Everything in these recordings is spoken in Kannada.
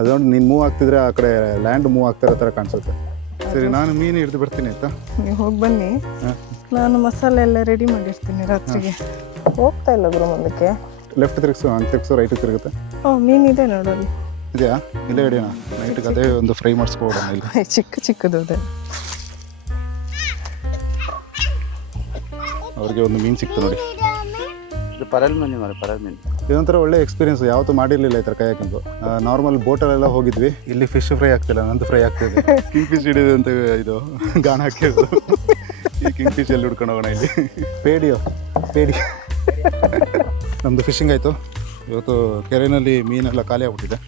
ಅದೊಂದು ನೀನು ಮೂವ್ ಆಗ್ತಿದ್ರೆ ಆ ಕಡೆ ಲ್ಯಾಂಡ್ ಮೂವ್ ಆಗ್ತಿರೋ ಥರ ಕಾಣಿಸುತ್ತೆ. ಸರಿ, ನಾನು ಮೀನು ಹಿಡಿದು ಬರ್ತೀನಿ ಆಯಿತಾ? ನೀವು ಹೋಗಿ ಬನ್ನಿ, ನಾನು ಮಸಾಲೆ ಎಲ್ಲ ರೆಡಿ ಮಾಡಿರ್ತೀನಿ ರಾತ್ರಿಗೆ. ಹೋಗ್ತಾ ಇಲ್ಲ ಗುರು ಮುಂದಕ್ಕೆ. ಲೆಫ್ಟ್ ತಿರುಗಿಸು, ಹಂಗೆ ತಿರುಗಿಸು, ರೈಟಿಗೆ ತಿರುಗುತ್ತೆ. ಮೀನಿದೆ ನೋಡಲ್ಲಿ. ಇದೆಯಾ? ಇಲ್ಲೇ ಹಿಡಿಯೋಣ ನೈಟ್ಗೆ, ಅದೇ ಒಂದು ಫ್ರೈ ಮಾಡಿಸ್ಕೊಡೋಣ ಇಲ್ಲಿ. ಚಿಕ್ಕದು ಅದೇ. ಅವ್ರಿಗೆ ಒಂದು ಮೀನು ಸಿಕ್ತು ನೋಡಿ. ಪರಲ್ ಮೀನು. ಇದೊಂಥರ ಒಳ್ಳೆ ಎಕ್ಸ್ಪೀರಿಯನ್ಸ್, ಯಾವತ್ತೂ ಮಾಡಿರಲಿಲ್ಲ ಈ ಥರ ಕಯಾಕಿಂಗು. ನಾರ್ಮಲ್ ಬೋಟಲ್ಲೆಲ್ಲ ಹೋಗಿದ್ವಿ, ಇಲ್ಲಿ ಫಿಶ್ ಫ್ರೈ ಆಗ್ತಿಲ್ಲ, ನಂದು ಫ್ರೈ ಆಗ್ತಿದೆ. ಕಿಂಗ್ ಫಿಶ್ ಹಿಡಿದು ಅಂತ ಇದು ಗಾಣ ಹಾಕಿರೋದು. ಈ ಕಿಂಗ್ ಫಿಶ್ ಎಲ್ಲಿ ಹುಡ್ಕೊಂಡು ಹೋಗೋಣ ಇಲ್ಲಿ. ಪೇಡಿ ನಮ್ಮದು ಫಿಶಿಂಗ್ ಆಯಿತು. ಇವತ್ತು ಕೆರೆಯಲ್ಲಿ ಮೀನೆಲ್ಲ ಖಾಲಿ ಆಗ್ಬಿಟ್ಟಿದೆ,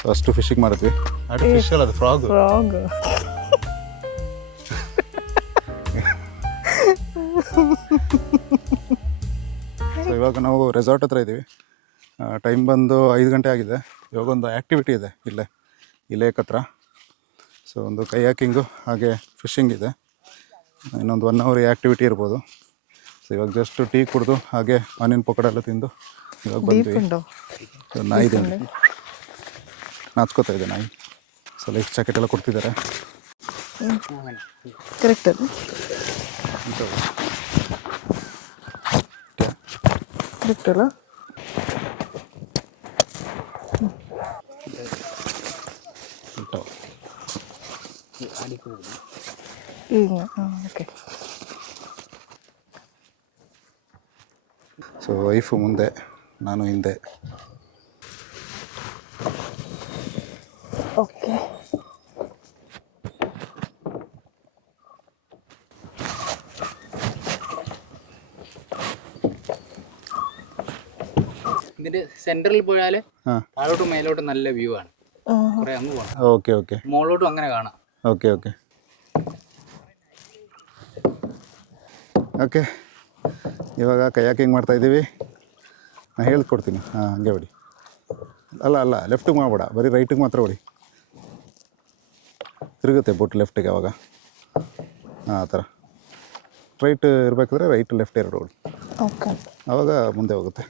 ಸೊ ಅಷ್ಟು ಫಿಶಿಂಗ್ ಮಾಡಿದ್ವಿ. ಆರ್ಟಿಫಿಷಿಯಲ್ ಅದು ಫ್ರಾಗ್. ಸೊ ಇವಾಗ ನಾವು ರೆಸಾರ್ಟ್ ಹತ್ರ ಇದ್ದೀವಿ. ಟೈಮ್ ಬಂದು 5 ಗಂಟೆ ಆಗಿದೆ. ಇವಾಗ ಒಂದು ಆ್ಯಕ್ಟಿವಿಟಿ ಇದೆ ಇಲ್ಲೇ ಈ ಲೇಕ್ ಹತ್ರ. ಸೊ ಒಂದು ಕಯಾಕಿಂಗು ಹಾಗೆ ಫಿಶಿಂಗ್ ಇದೆ. ಇನ್ನೊಂದು 1 ಅವರ್ ಆ್ಯಕ್ಟಿವಿಟಿ ಇರ್ಬೋದು. ಸೊ ಇವಾಗ ಜಸ್ಟ್ ಟೀ ಕುಡಿದು ಹಾಗೆ ಆನಿಯನ್ ಪಕೋಡ ಎಲ್ಲ ತಿಂದು ಇವಾಗ ಬಂದ್ವಿ. ನಾಯಿ ಇದೆ, ನಾಚ್ಕೋತಾ ಇದೆ ನಾಯಿ. ಸೊ ಲೈಫ್ ಜಾಕೆಟ್ ಎಲ್ಲ ಕೊಡ್ತಿದ್ದಾರೆ. ಕರೆಕ್ಟ್ ಅದು ಕರೆಕ್ಟ್ ಅಲ್ಲ? ಓಕೆ. ಸೊ ವೈಫು ಮುಂದೆ, ನಾನು ಹಿಂದೆ. ಓಕೆ. ഇതിന്റെ സെന്ററിൽ പോയാല് താഴോട്ടും മേലോട്ടും നല്ല വ്യൂ ആണ്. കുറെ അങ്ങ് പോകണം. Okay okay. മുകളിലോട്ടും അങ്ങനെ കാണാം. Okay okay okay. ಇವಾಗ ಕಯಾಕಿಂಗ್ ಮಾಡ್ತಾಯಿದ್ದೀವಿ. ನಾನು ಹೇಳ್ಕೊಡ್ತೀನಿ. ಹಂಗೆ ಹೊಡಿ. ಅಲ್ಲ ಲೆಫ್ಟಿಗೆ ಮಾಡಬೇಡ, ಬರೀ ರೈಟಿಗೆ ಮಾತ್ರ ಹೊಡಿ. ತಿರುಗುತ್ತೆ ಬೋಟ್ ಲೆಫ್ಟಿಗೆ ಅವಾಗ. ಆ ಥರ ರೈಟ್ ಇರಬೇಕಾದ್ರೆ ರೈಟ್ ಲೆಫ್ಟ್ ಎರಡು ಹೊಡಿ. ಓಕೆ. ಆವಾಗ ಮುಂದೆ ಹೋಗುತ್ತೆ.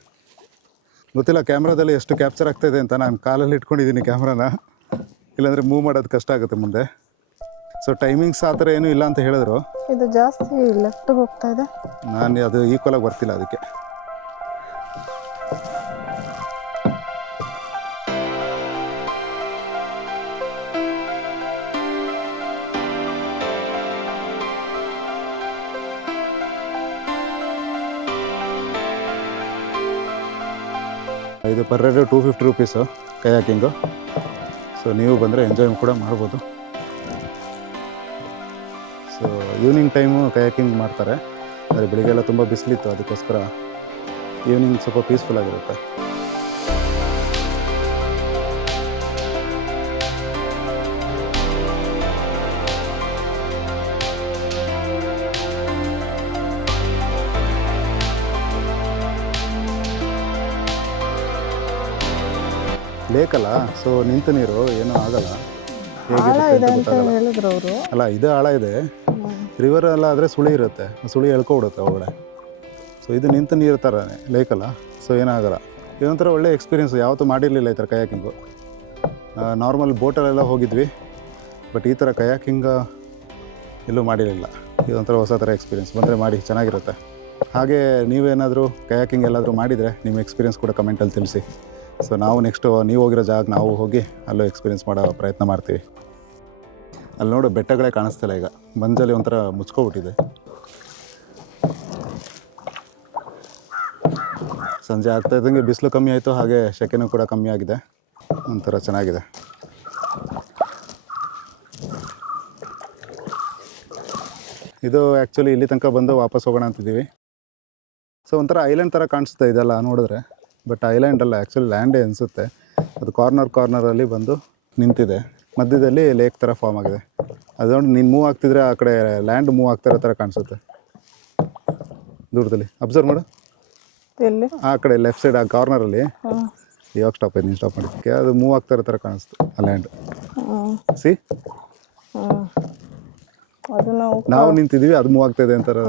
ಗೊತ್ತಿಲ್ಲ ಕ್ಯಾಮ್ರಾದಲ್ಲಿ ಎಷ್ಟು ಕ್ಯಾಪ್ಚರ್ ಆಗ್ತಾಯಿದೆ ಅಂತ. ನಾನು ಕಾಲಲ್ಲಿ ಇಟ್ಕೊಂಡಿದ್ದೀನಿ ಕ್ಯಾಮ್ರಾನ, ಇಲ್ಲಾಂದರೆ ಮೂವ್ ಮಾಡೋದು ಕಷ್ಟ ಆಗುತ್ತೆ ಮುಂದೆ. ಸೊ ಟೈಮಿಂಗ್ಸ್ ಆ ಥರ ಏನೂ ಇಲ್ಲ ಅಂತ ಹೇಳಿದ್ರು. ಇದು ಜಾಸ್ತಿ ಲೆಫ್ಟಿಗೆ ಹೋಗ್ತಾ ಇದೆ. ನಾನು ಅದು ಈಕ್ವಲಾಗಿ ಬರ್ತಿಲ್ಲ ಅದಕ್ಕೆ. ಇದು ಪರ್ ಹೆಡ್ 250 ರೂಪೀಸು ಕಯಾಕಿಂಗು. ಸೊ ನೀವು ಬಂದರೆ ಎಂಜಾಯ್ ಕೂಡ ಮಾಡ್ಬೋದು. ಸೊ ಈವ್ನಿಂಗ್ ಟೈಮು ಕಯಾಕಿಂಗ್ ಮಾಡ್ತಾರೆ. ಆದರೆ ಬೆಳಿಗ್ಗೆಲ್ಲ ತುಂಬ ಬಿಸಿಲಿತ್ತು, ಅದಕ್ಕೋಸ್ಕರ ಈವ್ನಿಂಗ್ ಸ್ವಲ್ಪ ಪೀಸ್ಫುಲ್ ಆಗಿರುತ್ತೆ. ಲೇಕಲ್ಲ, ಸೊ ನಿಂತ ನೀರು ಏನೂ ಆಗಲ್ಲ. ಹೇಳಿದ್ರು ಅವರು. ಅಲ್ಲ, ಇದು ಆಳ ಇದೆ. ರಿವರ್ ಎಲ್ಲ ಆದರೆ ಸುಳಿ ಇರುತ್ತೆ, ಸುಳಿ ಎಳ್ಕೊಬಿಡುತ್ತೆ ಒಳಗಡೆ. ಸೊ ಇದು ನಿಂತ ನೀರು ಥರ ಲೇಕಲ್ಲ, ಸೊ ಏನಾಗಲ್ಲ. ಇದೊಂಥರ ಒಳ್ಳೆ ಎಕ್ಸ್ಪೀರಿಯೆನ್ಸ್, ಯಾವತ್ತೂ ಮಾಡಿರಲಿಲ್ಲ ಈ ಥರ ಕಯಾಕಿಂಗು. ನಾರ್ಮಲ್ ಬೋಟಲ್ಲೆಲ್ಲ ಹೋಗಿದ್ವಿ, ಬಟ್ ಈ ಥರ ಕಯಾಕಿಂಗ್ ಎಲ್ಲೂ ಮಾಡಿರಲಿಲ್ಲ. ಇದೊಂಥರ ಹೊಸ ಥರ ಎಕ್ಸ್ಪೀರಿಯೆನ್ಸ್. ಬಂದರೆ ಮಾಡಿ, ಚೆನ್ನಾಗಿರುತ್ತೆ. ಹಾಗೆ ನೀವೇನಾದರೂ ಕಯಾಕಿಂಗ್ ಎಲ್ಲಾದರೂ ಮಾಡಿದರೆ ನಿಮ್ಮ ಎಕ್ಸ್ಪೀರಿಯೆನ್ಸ್ ಕೂಡ ಕಮೆಂಟಲ್ಲಿ ತಿಳಿಸಿ. ಸೊ ನಾವು ನೆಕ್ಸ್ಟು ನೀವು ಹೋಗಿರೋ ಜಾಗ ನಾವು ಹೋಗಿ ಅಲ್ಲೂ ಎಕ್ಸ್ಪೀರಿಯೆನ್ಸ್ ಮಾಡೋ ಪ್ರಯತ್ನ ಮಾಡ್ತೀವಿ. ಅಲ್ಲಿ ನೋಡು, ಬೆಟ್ಟಗಳೇ ಕಾಣಿಸ್ತಿಲ್ಲ ಈಗ, ಮಂಜಲ್ಲಿ ಒಂಥರ ಮುಚ್ಕೊಬಿಟ್ಟಿದೆ. ಸಂಜೆ ಆಗ್ತಾ ಇದ್ದಂಗೆ ಬಿಸಿಲು ಕಮ್ಮಿ ಆಯಿತು, ಹಾಗೆ ಸೆಕೆನೂ ಕೂಡ ಕಮ್ಮಿ ಆಗಿದೆ. ಒಂಥರ ಚೆನ್ನಾಗಿದೆ. ಇದು ಆ್ಯಕ್ಚುಲಿ ಇಲ್ಲಿ ತನಕ ಬಂದು ವಾಪಸ್ ಹೋಗೋಣ ಅಂತಿದ್ದೀವಿ. ಸೊ ಒಂಥರ ಐಲ್ಯಾಂಡ್ ಥರ ಕಾಣಿಸುತ್ತೆ ಇದೆಲ್ಲ ನೋಡಿದ್ರೆ, ಬಟ್ ಐಲ್ಯಾಂಡ್ ಅಲ್ಲ, ಆ್ಯಕ್ಚುಲಿ ಲ್ಯಾಂಡೇ ಅನಿಸುತ್ತೆ. ಅದು ಕಾರ್ನರಲ್ಲಿ ಬಂದು ನಿಂತಿದೆ, ಮಧ್ಯದಲ್ಲಿ ಲೇಕ್ ಥರ ಫಾರ್ಮ್ ಆಗಿದೆ. ಅದೊಂದು ನೀನು ಮೂವ್ ಆಗ್ತಿದ್ರೆ ಆ ಕಡೆ ಲ್ಯಾಂಡ್ ಮೂವ್ ಆಗ್ತಿರೋ ಥರ ಕಾಣಿಸುತ್ತೆ ದೂರದಲ್ಲಿ. ಅಬ್ಸರ್ವ್ ಮಾಡು, ಎಲ್ಲಿ ಆ ಕಡೆ ಲೆಫ್ಟ್ ಸೈಡ್ ಆ ಕಾರ್ನರಲ್ಲಿ. ಇವಾಗ ಸ್ಟಾಪ್ ಆಯ್ತು, ನೀನು ಸ್ಟಾಪ್ ಮಾಡಿದ್ದಕ್ಕೆ ಅದು ಮೂವ್ ಆಗ್ತಾ ಇರೋ ಥರ ಕಾಣಿಸ್ತು ಆ ಲ್ಯಾಂಡ್. ಸಿ, ಅದು ನಾವು ನಿಂತಿದ್ದೀವಿ, ಅದು ಮೂವ್ ಆಗ್ತಾ ಇದೆ ಅಂತಾರೆ.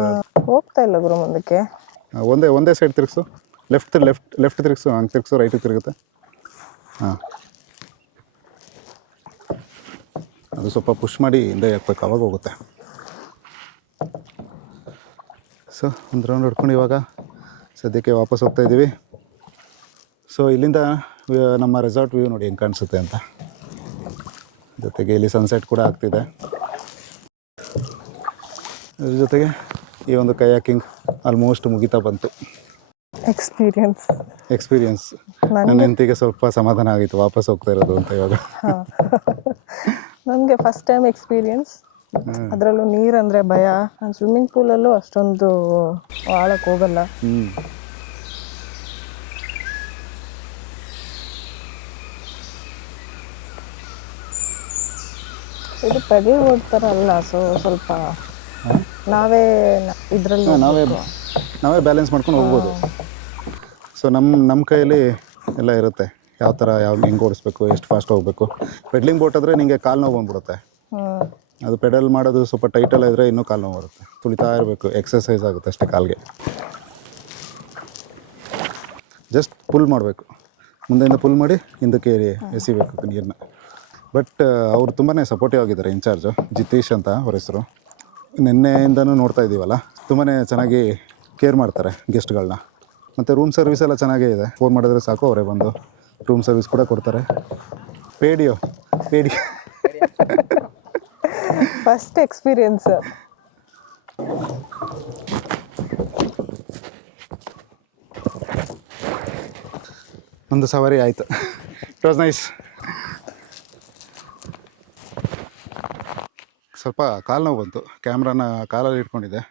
ಹೋಗ್ತಾ ಇಲ್ಲ ಗುರು ಮುಂದಕ್ಕೆ. ಒಂದೇ ಸೈಡ್ ತಿರುಗಿಸು, ಲೆಫ್ಟ್ ತಿರುಗಿಸು, ಹಂಗೆ ತಿರುಗಿಸು, ರೈಟಿಗೆ ತಿರುಗುತ್ತೆ. ಹಾಂ, ಅದು ಸ್ವಲ್ಪ ಪುಷ್ ಮಾಡಿ ಹಿಂದೆ ಹಾಕ್ಬೇಕು, ಅವಾಗ ಹೋಗುತ್ತೆ. ಸೊ ಒಂದು ರೌಂಡ್ ಹೊಡ್ಕೊಂಡು ಇವಾಗ ಸದ್ಯಕ್ಕೆ ವಾಪಸ್ ಹೋಗ್ತಾ ಇದ್ದೀವಿ. ಸೊ ಇಲ್ಲಿಂದ ನಮ್ಮ ರೆಸಾರ್ಟ್ ವ್ಯೂ ನೋಡಿ ಹೆಂಗೆ ಕಾಣಿಸುತ್ತೆ ಅಂತ. ಜೊತೆಗೆ ಇಲ್ಲಿ ಸನ್ಸೆಟ್ ಕೂಡ ಆಗ್ತಿದೆ. ಅದ್ರ ಜೊತೆಗೆ ಈ ಒಂದು ಕಯಾಕಿಂಗ್ ಆಲ್ಮೋಸ್ಟ್ ಮುಗಿತಾ ಬಂತು. ಎಕ್ಸ್ಪೀರಿಯನ್ಸ್ ನನ್ನ ಹೆಂಡತಿಗೆ ಸ್ವಲ್ಪ ಸಮಾಧಾನ ಆಗಿತ್ತು ವಾಪಸ್ ಹೋಗ್ತಾ ಇರೋದು ಅಂತ ಇವಾಗ. ನನಗೆ ಫಸ್ಟ್ ಟೈಮ್ ಎಕ್ಸ್ಪೀರಿಯನ್ಸ್, ಅದರಲ್ಲೂ ನೀರಂದರೆ ಭಯ. ನಾನು ಸ್ವಿಮ್ಮಿಂಗ್ ಪೂಲಲ್ಲೂ ಅಷ್ಟೊಂದು ಆಳಕ್ಕೆ ಹೋಗಲ್ಲ. ಇದು ಪೆಡಲ್ ಓಡ್ತಾರಲ್ಲ, ಸೊ ಸ್ವಲ್ಪ ನಾವೇ ಇದರಲ್ಲಿ ನಾವೇ ಬ್ಯಾಲೆನ್ಸ್ ಮಾಡ್ಕೊಂಡು ಹೋಗ್ಬೋದು. ಸೊ ನಮ್ಮ ಕೈಯಲ್ಲಿ ಎಲ್ಲ ಇರುತ್ತೆ, ಯಾವ ಥರ ಹೆಂಗೆ ಓಡಿಸ್ಬೇಕು, ಎಷ್ಟು ಫಾಸ್ಟ್ ಹೋಗಬೇಕು. ಪೆಡ್ಲಿಂಗ್ ಬೋಟ್ ಆದರೆ ನಿಮಗೆ ಕಾಲು ನೋವು ಬಂದ್ಬಿಡುತ್ತೆ. ಅದು ಪೆಡಲ್ ಮಾಡೋದು ಸ್ವಲ್ಪ ಟೈಟೆಲ್ಲ ಇದ್ದರೆ ಇನ್ನೂ ಕಾಲು ನೋವು ಬರುತ್ತೆ. ತುಳಿತಾ ಇರಬೇಕು, ಎಕ್ಸಸೈಸ್ ಆಗುತ್ತೆ ಅಷ್ಟೇ ಕಾಲಿಗೆ. ಜಸ್ಟ್ ಪುಲ್ ಮಾಡಬೇಕು, ಮುಂದೆಯಿಂದ ಪುಲ್ ಮಾಡಿ ಹಿಂದಕ್ಕೆ ಎಸಿಬೇಕು ನೀರನ್ನ. ಬಟ್ ಅವರು ತುಂಬಾ ಸಪೋರ್ಟಿವ್ ಆಗಿದ್ದಾರೆ, ಇನ್ಚಾರ್ಜು ಜಿತೀಶ್ ಅಂತ ಅವ್ರ ಹೆಸರು. ನಿನ್ನೆಯಿಂದನೂ ನೋಡ್ತಾ ಇದ್ದೀವಲ್ಲ, ತುಂಬಾ ಚೆನ್ನಾಗಿ ಕೇರ್ ಮಾಡ್ತಾರೆ ಗೆಸ್ಟ್ಗಳನ್ನ. ಮತ್ತು ರೂಮ್ ಸರ್ವಿಸ್ ಎಲ್ಲ ಚೆನ್ನಾಗೇ ಇದೆ. ಫೋನ್ ಮಾಡಿದ್ರೆ ಸಾಕು, ಅವರೇ ಬಂದು ರೂಮ್ ಸರ್ವಿಸ್ ಕೂಡ ಕೊಡ್ತಾರೆ. ಪೇಡಿ ಫಸ್ಟ್ ಎಕ್ಸ್ಪೀರಿಯನ್ಸ್. ಒಂದು ಸವಾರಿ ಆಯಿತು. It was nice. ಸ್ವಲ್ಪ ಕಾಲು ನೋವು ಬಂತು, ಕ್ಯಾಮ್ರಾನ ಕಾಲಲ್ಲಿ ಇಟ್ಕೊಂಡಿದ್ದೆ,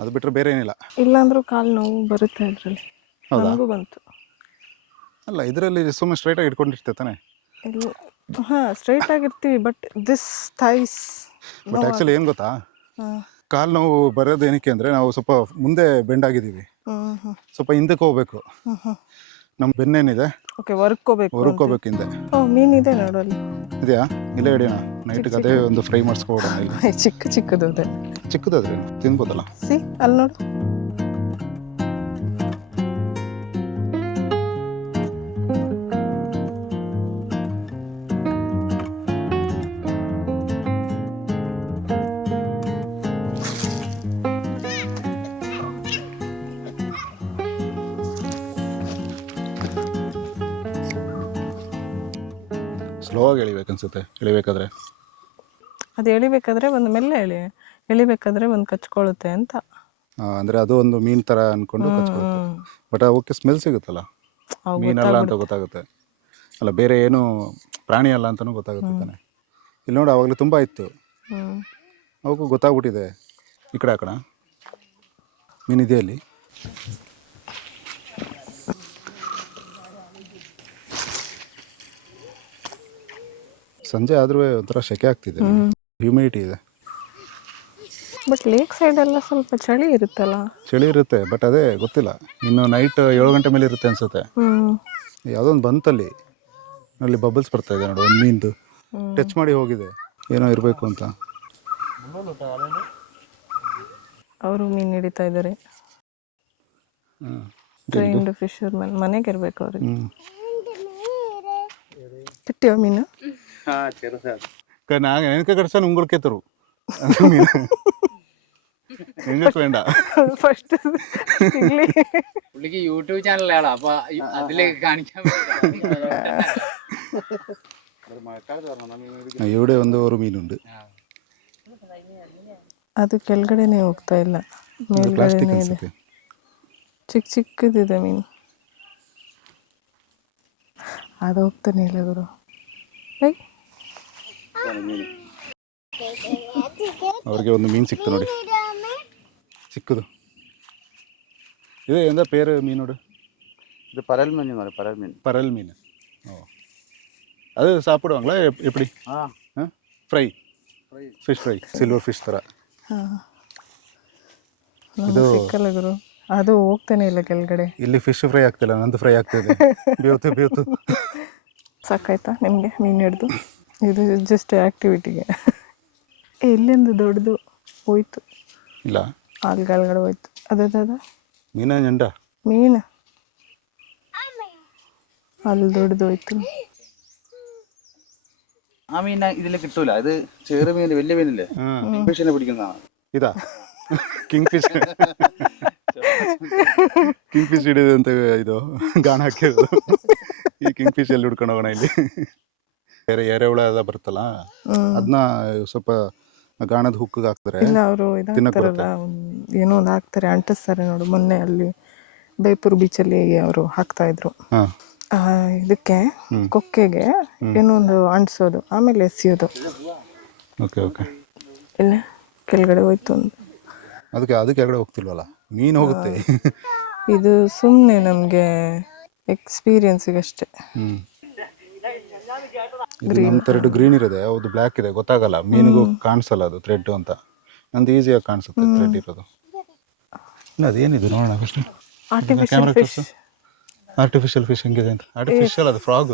ಅದು ಬಿಟ್ಟರೆ ಬೇರೆ ಏನಿಲ್ಲ. ಇಲ್ಲಾಂದ್ರೂ ಕಾಲು ನೋವು ಬರುತ್ತೆ ಅದರಲ್ಲಿ. ನನಗೂ ಬಂತು. ಅಲ್ಲ, ಇದರಲ್ಲಿ ಸುಮ್ಮನೆ ಸ್ಟ್ರೈಟಾಗಿ ಇಟ್ಕೊಂಡಿರ್ತೇ ತಾನೆ. ಹಾಂ, ಸ್ಟ್ರೈಟ್ ಆಗಿರ್ತೀವಿ, but this thighs. But actually ಏನು ಗೊತ್ತಾ, ಕಾಲು ನೋವು ಬರೋದು ಏನಕ್ಕೆ ಅಂದರೆ ನಾವು ಸ್ವಲ್ಪ ಮುಂದೆ ಬೆಂಡ್ ಆಗಿದ್ದೀವಿ, ಸ್ವಲ್ಪ ಹಿಂದಕ್ಕೆ ಹೋಗ್ಬೇಕು. ನಮ್ಮ ಬೆನ್ನೇನಿದೆ, ಹೊರ್ಕೋಬೇಕು ಹಿಂದೆ. ಮೀನಿದೆ ನೋಡಲ್ಲಿ. ಇದೆಯಾ? ಇಲ್ಲೇ ಹಿಡಿಯೋಣ ನೈಟ್ಗೆ, ಅದೇ ಒಂದು ಫ್ರೈ ಮಾಡಿಸ್ಕೊಬೋಣ. ಇಲ್ಲಿ ಚಿಕ್ಕದು ಅದೇ, ಚಿಕ್ಕದಾದ್ರೆ ತಿನ್ಬೋದಲ್ಲ. ಅಲ್ಲಿ ನೋಡು. ಸ್ಲೋ ಆಗಿ ಎಳಿಬೇಕನ್ಸುತ್ತೆ ಎಳಿಬೇಕಾದ್ರೆ. ಅದು ಎಳಿಬೇಕಾದ್ರೆ ಒಂದು ಮೆಲ್ಲ ಎಳಿಬೇಕಾದ್ರೆ ಒಂದು ಕಚ್ಕೊಳ್ಳುತ್ತೆ ಅಂತ. ಅಂದರೆ ಅದು ಒಂದು ಮೀನು ಥರ ಅಂದ್ಕೊಂಡು ಕಚ್ಕೊಳ್ಳುತ್ತೆ. ಬಟ್ ಅವಕ್ಕೆ ಸ್ಮೆಲ್ ಸಿಗುತ್ತಲ್ಲ, ಮೀನಲ್ಲ ಅಂತ ಗೊತ್ತಾಗುತ್ತೆ. ಅಲ್ಲ, ಬೇರೆ ಏನು ಪ್ರಾಣಿ ಅಲ್ಲ ಅಂತಲೂ ಗೊತ್ತಾಗುತ್ತೆ ತಾನೆ. ಇಲ್ಲಿ ನೋಡಿ, ಆವಾಗಲೇ ತುಂಬ ಇತ್ತು, ಅವಕ್ಕೂ ಗೊತ್ತಾಗ್ಬಿಟ್ಟಿದೆ. ಈ ಕಡೆ ಹಾಕೋಣ, ಮೀನಿದೆ ಅಲ್ಲಿ. ಸಂಜೆ ಆದ್ರೂ ಒಂಥರ ಸೆಕೆ ಆಗ್ತಿದೆ, ಹ್ಯೂಮಿಡಿಟಿ ಇದೆ. ಬಟ್ ಲೇಕ್ ಸೈಡೆಲ್ಲ ಸ್ವಲ್ಪ ಚಳಿ ಇರುತ್ತಲ್ಲ. ಚಳಿ ಇರುತ್ತೆ, ಬಟ್ ಅದೇ ಗೊತ್ತಿಲ್ಲ. ಇನ್ನು ನೈಟ್ 7 ಗಂಟೆ ಮೇಲೆ ಇರುತ್ತೆ ಅನ್ಸುತ್ತೆ. ಯಾವುದೋ ಒಂದು ಬಂತಲ್ಲಿ, ಅಲ್ಲಿ ಬಬಲ್ಸ್ ಬರ್ತಾ ಇದೆ ನೋಡು, ಒಂದು ಮೀನ್ದು ಟಚ್ ಮಾಡಿ ಹೋಗಿದೆ, ಏನೋ ಇರಬೇಕು ಅಂತ. ಅವರು ಮೀನು ಹಿಡಿತಾ ಇದ್ದಾರೆ. ಟ್ರೈನ್ಡ್ ಫಿಶರ್ಮನ್ ಮನೆಗೆ ಇರಬೇಕು ಅವ್ರಿಗೆ. കിട്ടിയോ മീന്? എനിക്ക് കിടച്ചാൽ നിങ്ങൾക്ക് തരൂ മീൻ, നിങ്ങൾക്ക് വേണ്ട. ഫസ്റ്റ് പുള്ളിക്ക് യൂട്യൂബ് ചാനലാണ്, അപ്പൊ അതിലേക്ക് കാണിക്കാൻ ഇവിടെ ಒಂದು ಮೀನುಂಡು, ಅದು ಕೆಳಗಡೆನೆ ಹೋಗ್ತಾ ಇಲ್ಲ, ಮೇಲ್ಗಡೆನೆ ಇದೆ. ಚಿಕ್ಕದಿದೆ ಮೀನು, ಅದು ಹೋಗ್ತಾನೆ ಇಲ್ಲ ಗುರು. ಅವ್ರಿಗೆ ಒಂದು ಮೀನು ಸಿಕ್ತು ನೋಡಿ, ಚಿಕ್ಕದು. ಇದು ಎಂದ ಪೇರು ಮೀನೋಡು? இது பரல் மீன் மாதிரி, பரல் மீன். ஓ, அது சாப்பிடுவாங்களா எப்படி? Fry, fish fry, silver fish ಥರ. ಇದು ಸಿಕ್ಕಲ್ಲ ಗುರು, ಅದು ಹೋಗ್ತಾನೆ ಇಲ್ಲ ಕೆಳಗಡೆ. ಇಲ್ಲಿ ಫಿಶ್ ಫ್ರೈ ಆಗ್ತಿಲ್ಲ, ನಂದು ಫ್ರೈ ಆಗ್ತಿದೆ. ಬೇವತ್ತು ಸಾಕಾಯ್ತಾ ನಿಮಗೆ ಮೀನು ಹಿಡ್ದು? ಇದು ಜಸ್ಟ್ ಆ್ಯಕ್ಟಿವಿಟಿಗೆ. ಇಲ್ಲಿಂದ ದೊಡ್ಡದು ಹೋಯ್ತು, ಇಲ್ಲ ಆಲ್ಗಡೆ ಹೋಯ್ತು. ಅದ ಮೀನ ಜಂಡ ಮೀನು ಅಲ್ಲಿ ದೊಡ್ಡದು ಹೋಯ್ತು. ആ മീൻ ഇതിൽ കിട്ടൂല. ഇത് ചെറിയ മീൻ, വലിയ മീനില്ലേ, ഫിഷിനെ പിടിക്കുന്നതാണ്. ഇതാ ಕಿಂಗ್ ಫಿಶ್ ಕಿಂಗ್ ಫಿಶ್ ಹಿಡಿದು ಅಂತ ಇದು ಗಾಣ ಹಾಕಿರೋದು. ಈ ಕಿಂಗ್ ಫಿಶ್ ಎಲ್ಲಿ ಹುಡ್ಕೊಂಡು ಹೋಗೋಣ ಇಲ್ಲಿ. ಬೇರೆ ಎರೆಹುಳ ಎಲ್ಲ ಬರುತ್ತಲ್ಲ, ಅದನ್ನ ಸ್ವಲ್ಪ ಗಾಣದ ಹುಕ್ಕಿಗೆ ಹಾಕ್ತಾರೆ. ಇಲ್ಲ ಅವರು ಇದಾಗ್ತಾರಲ್ಲ, ಏನೋ ಒಂದು ಹಾಕ್ತಾರೆ, ಅಂಟಿಸ್ತಾರೆ ನೋಡು. ಮೊನ್ನೆ ಅಲ್ಲಿ ಬೇಪುರ್ ಬೀಚಲ್ಲಿ ಅವರು ಹಾಕ್ತಾ ಇದ್ರು. ಹಾಂ, ಇದಕ್ಕೆ ಕೊಕ್ಕೆಗೆ ಏನೋ ಒಂದು ಅಂಟಿಸೋದು, ಆಮೇಲೆ ಎಸೆಯೋದು. Okay okay. ಇಲ್ಲ ಕೆಳಗಡೆ ಹೋಯ್ತು ಅಂತ. ಅದಕ್ಕೆ ಕೆಳಗಡೆ ಹೋಗ್ತಿಲ್ವಲ್ಲ, ಮೀನು ಹೋಗುತ್ತೆ. ಇದು ಸುಮ್ಮನೆ ನಮಗೆ ಎಕ್ಸ್ಪೀರಿಯನ್ಸಿಗಷ್ಟೇ. ನಮ್ಮ ಥ್ರೆಡ್ ಗ್ರೀನ್ ಇರೋದೆ, ಹೌದು ಬ್ಲ್ಯಾಕ್ ಇದೆ, ಗೊತ್ತಾಗಲ್ಲ, ಮೀನಿಗೂ ಕಾಣಿಸಲ್ಲ ಅದು ಥ್ರೆಡ್ ಅಂತ. ನಂದು ಈಸಿಯಾಗಿ ಕಾಣಿಸುತ್ತೆ ಥ್ರೆಡ್ ಇರೋದು. ಇಲ್ಲ ಅದೇನಿದು ನೋಡೋಣ first. Artificial fish. Artificial fish ಹೆಂಗಿದೆ ಅಂತ. ಆರ್ಟಿಫಿಷಿಯಲ್ ಅದು ಫ್ರಾಗ್.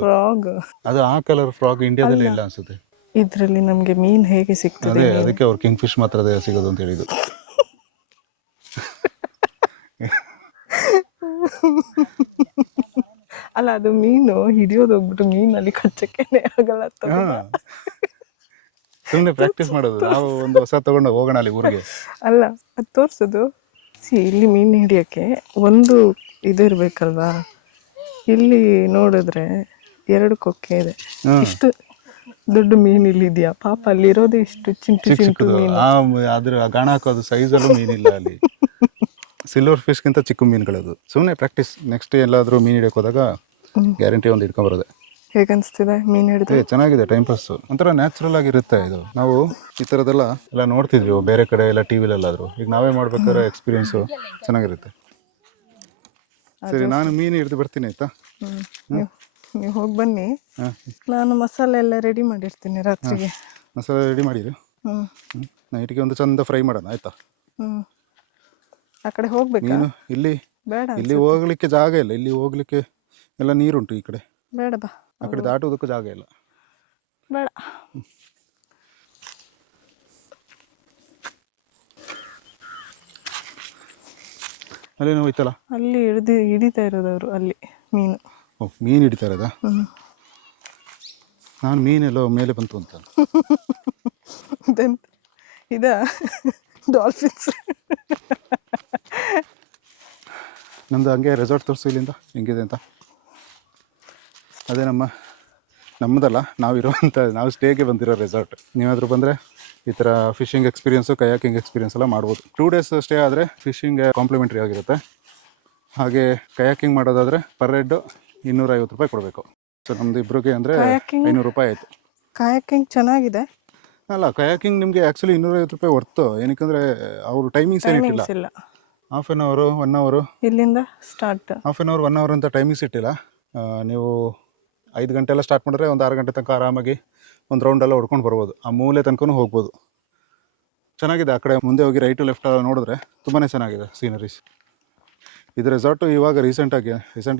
ಅದು ಆ ಕಲರ್ ಫ್ರಾಗ್ ಇಂಡಿಯಾದಲ್ಲಿ ಇಲ್ಲ ಅನ್ಸುತ್ತೆ. ಇದರಲ್ಲಿ ನಮಗೆ ಮೀನು ಹೇಗೆ ಸಿಗ್ತದೆ? ಅದೇ ಅದಕ್ಕೆ ಅವ್ರು ಕಿಂಗ್ ಫಿಶ್ ಮಾತ್ರ ಅದೇ ಸಿಗೋದು ಅಂತ ಹೇಳಿದ್ದು. ಅಲ್ಲ, ಅದು ಮೀನು ಹಿಡಿಯೋದು ಹೋಗ್ಬಿಟ್ಟು ಮೀನಲ್ಲಿ ಕಚ್ಚಕ್ಕೇನೆ ಆಗಲ್ಲ. ಸುಮ್ಮನೆ ಪ್ರಾಕ್ಟೀಸ್ ಮಾಡೋದು. ನಾವು ಒಂದು ಹೊಸ ತಗೊಂಡು ಹೋಗೋಣ ಅಲ್ಲಿ ಊರಿಗೆ. ಅಲ್ಲ, ಅದು ತೋರಿಸೋದು. ಇಲ್ಲಿ ಮೀನು ಹಿಡಿಯೋಕ್ಕೆ ಒಂದು ಇದು ಇರಬೇಕಲ್ವಾ? ಇಲ್ಲಿ ನೋಡಿದ್ರೆ 2 ಕೊಕ್ಕೆ ಇದೆ. ಇಷ್ಟು ದೊಡ್ಡ ಮೀನು ಇಲ್ಲಿದೆಯಾ? ಪಾಪ ಅಲ್ಲಿರೋದೇ ಇಷ್ಟು ಚಿಂಟು ಚಿಂಟು ಮೀನು. ಅದ್ರ ಗಾಣ ಹಾಕೋದು ಸೈಜಲ್ಲೂ ಮೀನಿಲ್ಲ ಅಲ್ಲಿ. ಸಿಲ್ವರ್ ಫಿಶ್ಗಿಂತ ಚಿಕ್ಕ ಮೀನುಗಳದು. ಸುಮ್ಮನೆ ಪ್ರಾಕ್ಟೀಸ್. ನೆಕ್ಸ್ಟ್ ಎಲ್ಲಾದರೂ ಮೀನು ಹಿಡಿಯೋಕೆ ಹೋದಾಗ ಗ್ಯಾರಂಟಿ ಒಂದು ಹಿಡ್ಕೊಂಬರೋದೆ. ಹೇಗನ್ನಿಸ್ತಿದೆ ಮೀನು ಹಿಡಿದು? ಚೆನ್ನಾಗಿದೆ, ಟೈಮ್ ಪಾಸ್. ಒಂಥರ ನ್ಯಾಚುರಲ್ ಆಗಿರುತ್ತೆ ಇದು. ನಾವು ಈ ಥರದ್ದೆಲ್ಲ ನೋಡ್ತಿದ್ವಿ ಬೇರೆ ಕಡೆ ಎಲ್ಲ ಟಿ ವಿಲೆಲ್ಲಾದರೂ. ಈಗ ನಾವೇ ಮಾಡ್ಬೇಕಾದ್ರೆ ಎಕ್ಸ್ಪೀರಿಯನ್ಸು ಚೆನ್ನಾಗಿರುತ್ತೆ. ಸರಿ, ನಾನು ಮೀನು ಹಿಡಿದು ಬರ್ತೀನಿ, ಆಯ್ತಾ? ನೀವು ಹೋಗಿ ಬನ್ನಿ, ನಾನು ಮಸಾಲೆ ಎಲ್ಲ ರೆಡಿ ಮಾಡಿರ್ತೀನಿ ರಾತ್ರಿಗೆ. ಮಸಾಲೆ ರೆಡಿ ಮಾಡಿರಿ. ನೈಟಿಗೆ ಒಂದು ಚಂದ ಫ್ರೈ ಮಾಡೋಣ, ಆಯ್ತಾ? ಆ ಕಡೆ ಹೋಗ್ಬೇಕಾ? ನೀನು ಇಲ್ಲಿ ಬೇಡ, ಇಲ್ಲಿ ಹೋಗ್ಲಿಕ್ಕೆ ಜಾಗ ಇಲ್ಲ. ಇಲ್ಲಿ ಹೋಗ್ಲಿಕ್ಕೆ ಎಲ್ಲ ನೀರುಂಟು. ಈ ಕಡೆ ಬೇಡ, ಬಾ. ಆ ಕಡೆ ದಾಟುವುದಕ್ಕೂ ಜಾಗ ಇಲ್ಲ. ಬೇಡ. ಅಲ್ಲೇನೋ ಹೋಯ್ತಲ್ಲ, ಅಲ್ಲಿ ಹಿಡಿತಾ ಇರೋದವರು ಅಲ್ಲಿ ಮೀನು. ಓ, ಮೀನು ಹಿಡಿತಾ ಇರೋದಾ? ನಾನು ಮೀನೆಲ್ಲೋ ಮೇಲೆ ಬಂತು ಅಂತ. ಇದ ಡಾಲ್ಫಿನ್ಸ್. ನಮ್ಮದು ಹಂಗೆ ರೆಸಾರ್ಟ್ ತೋರಿಸು ಇಲ್ಲಿಂದ ಹೆಂಗಿದೆ ಅಂತ. ಅದೇ ನಮ್ಮದಲ್ಲ, ನಾವು ಸ್ಟೇಗೆ ಬಂದಿರೋ ರೆಸಾರ್ಟ್. ನೀವಾದರೂ ಬಂದರೆ ಈ ಥರ ಫಿಶಿಂಗ್ ಎಕ್ಸ್ಪೀರಿಯನ್ಸು, ಕಯಾಕಿಂಗ್ ಎಕ್ಸ್ಪೀರಿಯನ್ಸ್ ಎಲ್ಲ ಮಾಡ್ಬೋದು. 2 ಡೇಸ್ ಸ್ಟೇ ಆದರೆ ಫಿಶಿಂಗ್ ಕಾಂಪ್ಲಿಮೆಂಟ್ರಿ ಆಗಿರುತ್ತೆ. ಹಾಗೆ ಕಯಾಕಿಂಗ್ ಮಾಡೋದಾದರೆ ಪರ್ ಹೆಡ್ 250 ರೂಪಾಯಿ ಕೊಡಬೇಕು. ಸೊ ನಮ್ಮದು ಇಬ್ಬರಿಗೆ ಅಂದರೆ 500 ರೂಪಾಯಿ ಆಯಿತು. ಕಯಾಕಿಂಗ್ ಚೆನ್ನಾಗಿದೆ. ಅಲ್ಲ, ಕಯಾಕಿಂಗ್ ನಿಮಗೆ ಆ್ಯಕ್ಚುಲಿ 250 ರೂಪಾಯಿ ಹೊರ್ತು. ಏನಕ್ಕೆ ಅವರು ಟೈಮಿಂಗ್ಸ್ ಏನಿಟ್ಟಿಲ್ಲ. ಹಾಫ್ ಆನ್ ಅವರು 1 ಅವರು ಇಲ್ಲಿಂದ start. Half an hour 1 hour ಅಂತ ಟೈಮಿಂಗ್ಸ್ ಇಟ್ಟಿಲ್ಲ. ನೀವು 5 ಗಂಟೆ ಎಲ್ಲ ಸ್ಟಾರ್ಟ್ ಮಾಡಿದ್ರೆ ಒಂದು 6 ಗಂಟೆ ತನಕ ಆರಾಮಾಗಿ ಒಂದು ರೌಂಡೆಲ್ಲ ಹೊಡ್ಕೊಂಡು ಬರ್ಬೋದು. ಆ ಮೂಲೆ ತನಕ ಹೋಗ್ಬೋದು. ಚೆನ್ನಾಗಿದೆ. ಆ ಕಡೆ ಮುಂದೆ ಹೋಗಿ ರೈಟು ಲೆಫ್ಟ್ ನೋಡಿದ್ರೆ ತುಂಬಾ ಚೆನ್ನಾಗಿದೆ ಸೀನರೀಸ್. ಇದು ರೆಸಾರ್ಟು ಇವಾಗ ರೀಸೆಂಟ್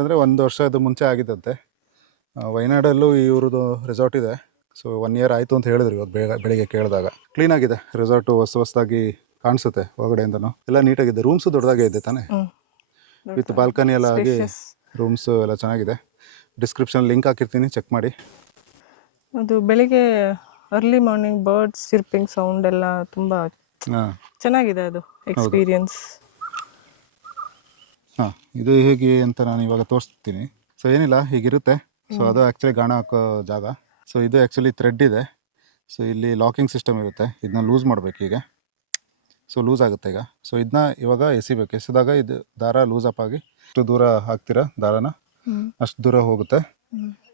ಅಂದರೆ 1 ವರ್ಷದ ಮುಂಚೆ ಆಗಿದ್ದಂತೆ. ವಯನಾಡಲ್ಲೂ ಇವ್ರದ್ದು ರೆಸಾರ್ಟ್ ಇದೆ. ಸೊ 1 ಇಯರ್ ಆಯಿತು ಅಂತ ಹೇಳಿದ್ರು ಇವತ್ತು ಬೆಳಿಗ್ಗೆ ಕೇಳಿದಾಗ. ಕ್ಲೀನಾಗಿದೆ ರೆಸಾರ್ಟು, ಹೊಸದಾಗಿ ಕಾಣಿಸುತ್ತೆ ಹೊರಗಡೆಯಿಂದನೂ. ಎಲ್ಲ ನೀಟಾಗಿದೆ. ರೂಮ್ಸು ದೊಡ್ಡದಾಗೇ ಇದೆ ತಾನೇ, ವಿತ್ ಬಾಲ್ಕನಿ ಎಲ್ಲ ಆಗಿ ರೂಮ್ಸು ಎಲ್ಲ ಚೆನ್ನಾಗಿದೆ. ಡಿಸ್ಕ್ರಿಪ್ಷನ್ ಲಿಂಕ್ ಹಾಕಿರ್ತೀನಿ, ಚೆಕ್ ಮಾಡಿ. ಅದು ಬೆಳಿಗ್ಗೆ early morning birds chirping sound ಎಲ್ಲ ತುಂಬ ಚೆನ್ನಾಗಿದೆ. ಅದು ಎಕ್ಸ್ಪೀರಿಯನ್ಸ್. ಹಾಂ, ಇದು ಹೇಗೆ ಅಂತ ನಾನು ಇವಾಗ ತೋರಿಸ್ತೀನಿ. ಸೊ ಏನಿಲ್ಲ, ಹೀಗಿರುತ್ತೆ. ಸೊ ಅದು ಆ್ಯಕ್ಚುಲಿ ಗಾಣ ಹಾಕೋ ಜಾಗ. ಸೊ ಇದು ಆ್ಯಕ್ಚುಲಿ ಥ್ರೆಡ್ ಇದೆ. ಸೊ ಇಲ್ಲಿ ಲಾಕಿಂಗ್ ಸಿಸ್ಟಮ್ ಇರುತ್ತೆ. ಇದನ್ನ ಲೂಸ್ ಮಾಡಬೇಕು ಈಗ. ಸೊ ಲೂಸ್ ಆಗುತ್ತೆ ಈಗ. ಸೊ ಇದನ್ನ ಇವಾಗ ಎಸಿಬೇಕು. ಎಸಿದಾಗ ಇದು ದಾರ ಲೂಸ್ ಅಪ್ ಆಗಿ ಎಷ್ಟು ದೂರ ಹಾಕ್ತೀರಾ ದಾರನ ಅಷ್ಟು ದೂರ ಹೋಗುತ್ತೆ.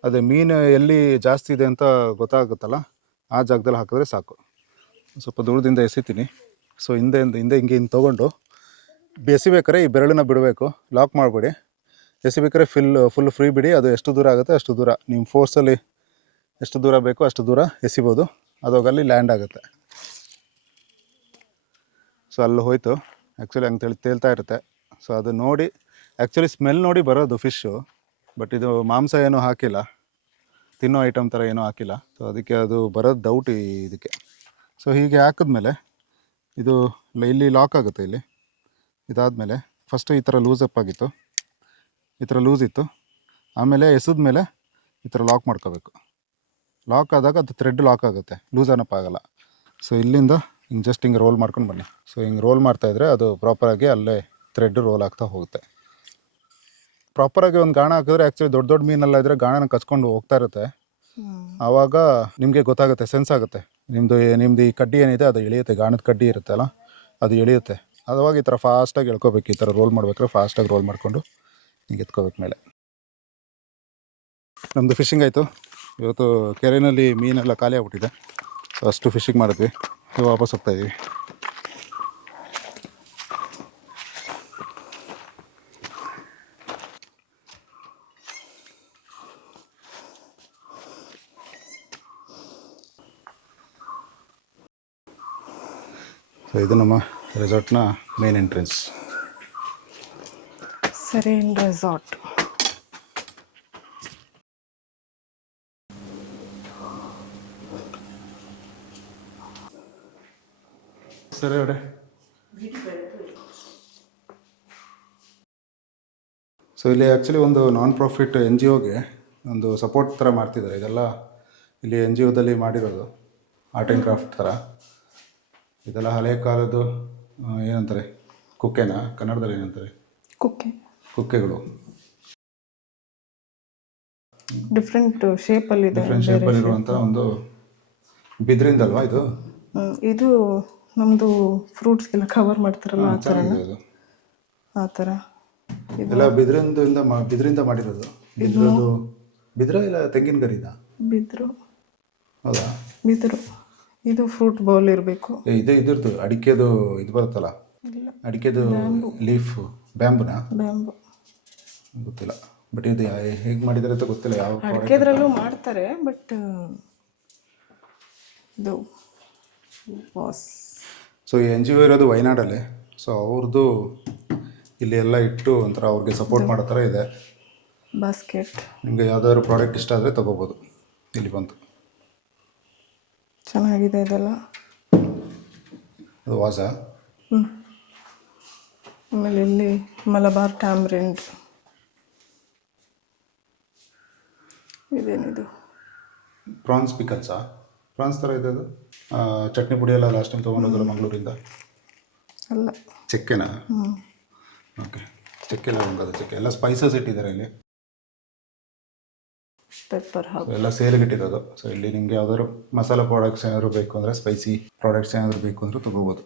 ಅದೇ ಮೀನು ಎಲ್ಲಿ ಜಾಸ್ತಿ ಇದೆ ಅಂತ ಗೊತ್ತಾಗುತ್ತಲ್ಲ, ಆ ಜಾಗದಲ್ಲಿ ಹಾಕಿದ್ರೆ ಸಾಕು. ಸ್ವಲ್ಪ ದೂರದಿಂದ ಎಸಿತೀನಿ. ಸೊ ಹಿಂದೆ ಹಿಂಗೆ ತೊಗೊಂಡು ಎಸಿಬೇಕಾರೆ ಈ ಬೆರಳನ್ನ ಬಿಡಬೇಕು, ಲಾಕ್ ಮಾಡಬೇಡಿ. ಎಸಿಬೇಕಾರೆ ಫುಲ್ ಫ್ರೀ ಬಿಡಿ. ಅದು ಎಷ್ಟು ದೂರ ಆಗುತ್ತೆ ಅಷ್ಟು ದೂರ ನಿಮ್ಮ ಫೋರ್ಸಲ್ಲಿ ಎಷ್ಟು ದೂರ ಬೇಕೋ ಅಷ್ಟು ದೂರ ಎಸಿಬೋದು. ಅದೋಗಲ್ಲಿ ಲ್ಯಾಂಡ್ ಆಗುತ್ತೆ. ಸೊ ಅಲ್ಲಿ ಹೋಯ್ತು. ಆ್ಯಕ್ಚುಲಿ ಹಂಗೆ ತೇಲ್ತಾ ಇರುತ್ತೆ. ಸೊ ಅದು ನೋಡಿ ಆ್ಯಕ್ಚುಲಿ ಸ್ಮೆಲ್ ನೋಡಿ ಬರೋದು ಫಿಶ್ಶು. ಬಟ್ ಇದು ಮಾಂಸ ಏನೂ ಹಾಕಿಲ್ಲ, ತಿನ್ನೋ ಐಟಮ್ ಥರ ಏನೂ ಹಾಕಿಲ್ಲ. ಸೊ ಅದಕ್ಕೆ ಅದು ಬರೋದು ಡೌಟ್ ಇದಕ್ಕೆ. ಸೊ ಹೀಗೆ ಹಾಕಿದ್ಮೇಲೆ ಇದು ಇಲ್ಲಿ ಲಾಕ್ ಆಗುತ್ತೆ. ಇಲ್ಲಿ ಇದಾದಮೇಲೆ ಫಸ್ಟು ಈ ಥರ ಲೂಸ್ ಅಪ್ ಆಗಿತ್ತು, ಈ ಥರ ಲೂಸ್ ಇತ್ತು. ಆಮೇಲೆ ಎಸೆದ ಮೇಲೆ ಈ ಥರ ಲಾಕ್ ಮಾಡ್ಕೋಬೇಕು. ಲಾಕ್ ಆದಾಗ ಅದು ಥ್ರೆಡ್ ಲಾಕ್ ಆಗುತ್ತೆ, ಲೂಸ್ ಅನ್ನಪ್ ಆಗಲ್ಲ. ಸೊ ಇಲ್ಲಿಂದ ಹಿಂಗೆ ಜಸ್ಟ್ ಹಿಂಗೆ ರೋಲ್ ಮಾಡ್ಕೊಂಡು ಬನ್ನಿ. ಸೊ ಹಿಂಗೆ ರೋಲ್ ಮಾಡ್ತಾಯಿದ್ರೆ ಅದು ಪ್ರಾಪರಾಗಿ ಅಲ್ಲೇ ಥ್ರೆಡ್ ರೋಲ್ ಆಗ್ತಾ ಹೋಗುತ್ತೆ. ಪ್ರಾಪರಾಗಿ ಒಂದು ಗಾಣ ಹಾಕಿದ್ರೆ ಆ್ಯಕ್ಚುಲಿ ದೊಡ್ಡ ದೊಡ್ಡ ಮೀನೆಲ್ಲ ಇದ್ದರೆ ಗಾಣನ ಕಚ್ಕೊಂಡು ಹೋಗ್ತಾ ಇರುತ್ತೆ. ಆವಾಗ ನಿಮಗೆ ಗೊತ್ತಾಗುತ್ತೆ, ಸೆನ್ಸ್ ಆಗುತ್ತೆ ನಿಮ್ಮದು ಈ ಕಡ್ಡಿ ಏನಿದೆ ಅದು ಇಳಿಯುತ್ತೆ, ಗಾಣದ ಕಡ್ಡಿ ಇರುತ್ತಲ್ಲ ಅದು ಇಳಿಯುತ್ತೆ. ಅವಾಗ ಈ ಥರ ಫಾಸ್ಟಾಗಿ ಎಳ್ಕೊಬೇಕು, ಈ ಥರ ರೋಲ್ ಮಾಡ್ಬೇಕಾದ್ರೆ ಫಾಸ್ಟಾಗಿ ರೋಲ್ ಮಾಡಿಕೊಂಡು ಹಿಂಗೆ ಎತ್ಕೋಬೇಕು ಮೇಲೆ. ನಮ್ಮದು ಫಿಶಿಂಗ್ ಆಯಿತು. ಇವತ್ತು ಕೆರೆಯಲ್ಲಿ ಮೀನೆಲ್ಲ ಖಾಲಿ ಆಗ್ಬಿಟ್ಟಿದೆ. ಸೊ ಅಷ್ಟು ಫಿಶಿಂಗ್ ಮಾಡಿದ್ವಿ, ವಾಪಸ್ ಹೋಗ್ತಾಯಿದ್ವಿ. ಸೊ ಇದು ನಮ್ಮ ರೆಸಾರ್ಟ್ನ ಮೇನ್ ಎಂಟ್ರೆನ್ಸ್. ಸೆರೇನ್ ರೆಸಾರ್ಟ್. ಸರಿ ಅವರೇ, ಸೊ ಇಲ್ಲಿ ಆ್ಯಕ್ಚುಲಿ ಒಂದು ನಾನ್ ಪ್ರಾಫಿಟ್ NGOಗೆ ಒಂದು ಸಪೋರ್ಟ್ ಥರ ಮಾಡ್ತಿದ್ದಾರೆ. ಇದೆಲ್ಲ ಇಲ್ಲಿ NGOದಲ್ಲಿ ಮಾಡಿರೋದು ಆರ್ಟ್ ಆ್ಯಂಡ್ ಕ್ರಾಫ್ಟ್ ಥರ. ಇದೆಲ್ಲ ಹಳೆಯ ಕಾಲದ್ದು ಏನಂತಾರೆ, ಕುಕ್ಕೆನಾ ಕನ್ನಡದಲ್ಲಿ ಏನಂತಾರೆ, ಕುಕ್ಕೆಗಳು. ಡಿಫ್ರೆಂಟ್ ಶೇಪಲ್ಲಿದೆ. ಡಿಫ್ರೆಂಟ್ ಶೇಪಲ್ಲಿರುವಂಥ ಒಂದು ಬಿದ್ರಿಂದಲ್ವಾ ಇದು? ಇದು ನಮ್ಮದು ಫ್ರೂಟ್ಸ್ಗೆಲ್ಲ ಕವರ್ ಮಾಡ್ತಾರಲ್ಲ ಆ ಥರ. ಇದು ಆ ಥರ ಎಲ್ಲ ಬಿದ್ರಿಂದ ಮಾಡಿರೋದು. ಬಿದ್ರ ಇಲ್ಲ ತೆಂಗಿನ ಗರಿದ? ಬಿದ್ರು. ಹೌದಾ? ಬಿದ್ರು. ಇದು ಫ್ರೂಟ್ ಬೌಲ್ ಇರಬೇಕು. ಇದ್ರದ್ದು ಅಡಿಕೆದು ಇದು ಬರುತ್ತಲ್ಲ, ಅಡಿಕೆದು ಲೀಫ್, ಬ್ಯಾಂಬುನಾ? ಬ್ಯಾಂಬು ಗೊತ್ತಿಲ್ಲ, ಬಟ್ ಇದು ಹೇಗೆ ಮಾಡಿದ್ದಾರೆ ಅಂತ ಗೊತ್ತಿಲ್ಲ. ಯಾವ ಅಡಿಕೆದ್ರಲ್ಲೂ ಮಾಡ್ತಾರೆ, ಬಟ್ ಇದು ವಾಸ್. ಸೊ ಈ NGO ಇರೋದು ವಯನಾಡಲ್ಲೇ. ಸೊ ಅವ್ರದ್ದು ಇಲ್ಲಿ ಎಲ್ಲ ಇಟ್ಟು ಒಂಥರ ಅವ್ರಿಗೆ ಸಪೋರ್ಟ್ ಮಾಡೋ ಥರ ಇದೆ. ಬಾಸ್ಕೆಟ್. ನಿಮಗೆ ಯಾವ್ದಾದ್ರು ಪ್ರಾಡಕ್ಟ್ ಇಷ್ಟ ಆದರೆ ತೊಗೋಬೋದು ಇಲ್ಲಿ ಬಂತು. ಚೆನ್ನಾಗಿದೆ ಇದೆಲ್ಲ. ಅದು ವಾಸ. ಆಮೇಲೆ ಇಲ್ಲಿ ಮಲಬಾರ್ ಟ್ಯಾಮ್ರಿಂಡ್. ಇದೇನಿದು? ಪ್ರಾನ್ಸ್ ಪಿಕಲ್ಸಾ? ಪ್ರಾನ್ಸ್ ಥರ ಇದೆ ಅದು. ಚಟ್ನಿ ಪುಡಿ ಎಲ್ಲ ಲಾಸ್ಟ್ ಟೈಮ್ ತೊಗೊಂಡೋಗಲ್ಲ ಮಂಗಳೂರಿಂದ. ಅಲ್ಲ, ಚೆಕ್ಕೆನಾ? ಓಕೆ, ಚೆಕ್ಕೆ ಲವಂಗದ ಚೆಕ್ಕೆ ಎಲ್ಲ ಸ್ಪೈಸಸ್ ಇಟ್ಟಿದ್ದಾರೆ ಇಲ್ಲಿ. ಪೆಪ್ಪರ್ ಹಾಕಿ ಎಲ್ಲ ಸೇಲ್ಗೆ ಇಟ್ಟಿರೋದು. ಸೊ ಇಲ್ಲಿ ನಿಮಗೆ ಯಾವ್ದಾದ್ರು ಮಸಾಲ ಪ್ರಾಡಕ್ಟ್ಸ್ ಏನಾದರೂ ಬೇಕು ಅಂದರೆ, ಸ್ಪೈಸಿ ಪ್ರಾಡಕ್ಟ್ಸ್ ಏನಾದರೂ ಬೇಕು ಅಂದರೆ ತೊಗೋಬೋದು.